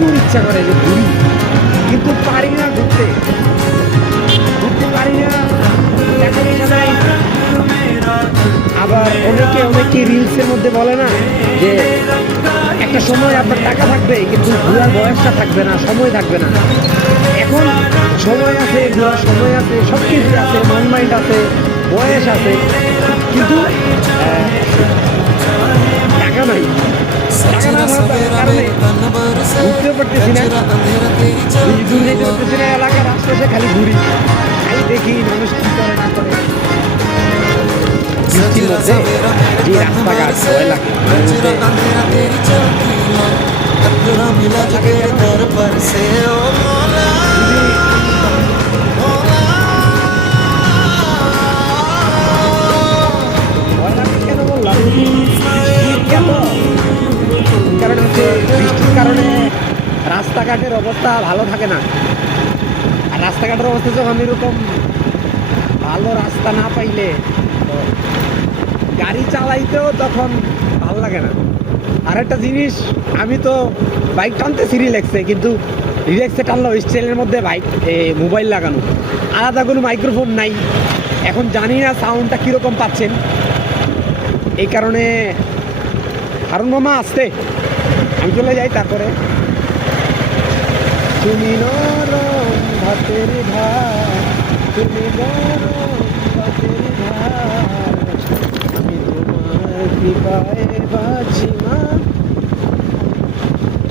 প্রচুর ইচ্ছা করে যে ঘুরি, কিন্তু পারি না ঘুরতে পারি না, টাকা পয়সা নাই। আবার অনেকে রিলসের মধ্যে বলে না যে একটা সময় আপনার টাকা থাকবে কিন্তু ঘোরার বয়সটা থাকবে না, সময় থাকবে না। এখন সময় আছে, ঘোরার সময় আছে, সব কিছু আছে, মন মাইন্ড আছে, বয়স আছে, কিন্তু টাকা নাই। টাকা না থাকার কারণে ঘুরতেও পারতেছি না, দূর যেতে পারতেছি না। এলাকার আশপাশে খালি ঘুরি, খালি দেখি মানুষ কি করে না করে। বৃষ্টির মধ্যে যে রাস্তাঘাট ভয় লাগে, কেন বললাম কারণ হচ্ছে বৃষ্টির কারণে রাস্তাঘাটের অবস্থা ভালো থাকে না। আর রাস্তাঘাটের অবস্থা যখন এরকম ভালো রাস্তা না পাইলে গাড়ি চালাইতেও তখন ভালো লাগে না। আর একটা জিনিস, আমি তো বাইক টানতেছি রিল্যাক্সে, কিন্তু রিল্যাক্সে টানলো স্টাইলের মধ্যে বাইক মোবাইল লাগানো, আলাদা কোনো মাইক্রোফোন নাই। এখন জানি না সাউন্ডটা কীরকম পাচ্ছেন, এই কারণে হারুন মামা আসতে আমি চলে যাই। তারপরে তুমি নরম ভাতের ভাত, তুমি নরম ভাতের ভাত, আমি তোমার কৃপায় বাঁচি মা।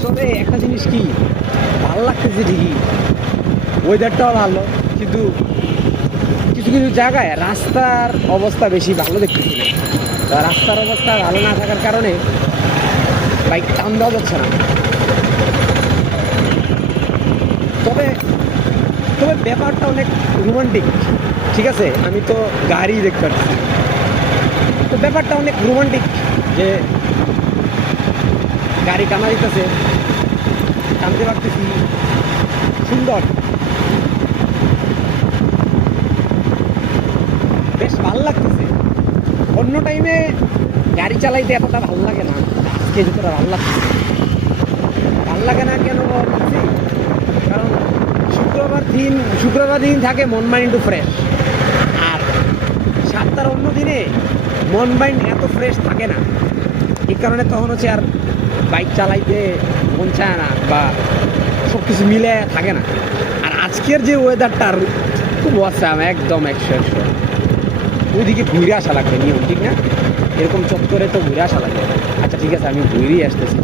তবে একটা জিনিস কি ভালো লাগতেছে ঠিকই, ওয়েদারটাও ভালো, কিন্তু কিছু কিছু জায়গায় রাস্তার অবস্থা বেশি ভালো দেখতেছি না। রাস্তার অবস্থা ভালো না থাকার কারণে বাইক টান দেওয়া যাচ্ছে না। তবে তবে ব্যাপারটা অনেক রোমান্টিক, ঠিক আছে? আমি তো গাড়ি দেখতে পাচ্ছি, তো ব্যাপারটা অনেক রোমান্টিক যে গাড়ি টানা দিতেছে, টানতে পারতেছি, সুন্দর, বেশ ভালো লাগতেছে। অন্য টাইমে গাড়ি চালাইতে এতটা ভালো লাগে না, আজকে যতটা ভালো লাগছে। ভালো লাগে না কেন বলছি, কারণ শুক্রবার দিন থাকে মন মাইন্ড একটু ফ্রেশ, আর সপ্তাহের অন্য দিনে মন মাইন্ড এত ফ্রেশ থাকে না। এই কারণে তখন হচ্ছে আর বাইক চালাইতে মন চায় না, বা সব কিছু মিলে থাকে না। আর আজকের যে ওয়েদারটার খুব অসাম, একদম 100। ওইদিকে ঘুরে আসা লাগবে নিয়ম, ঠিক না? এরকম চত্বরে তো ঘুরে আসা লাগবে। আচ্ছা ঠিক আছে, আমি ঘুরেই আসতেছি।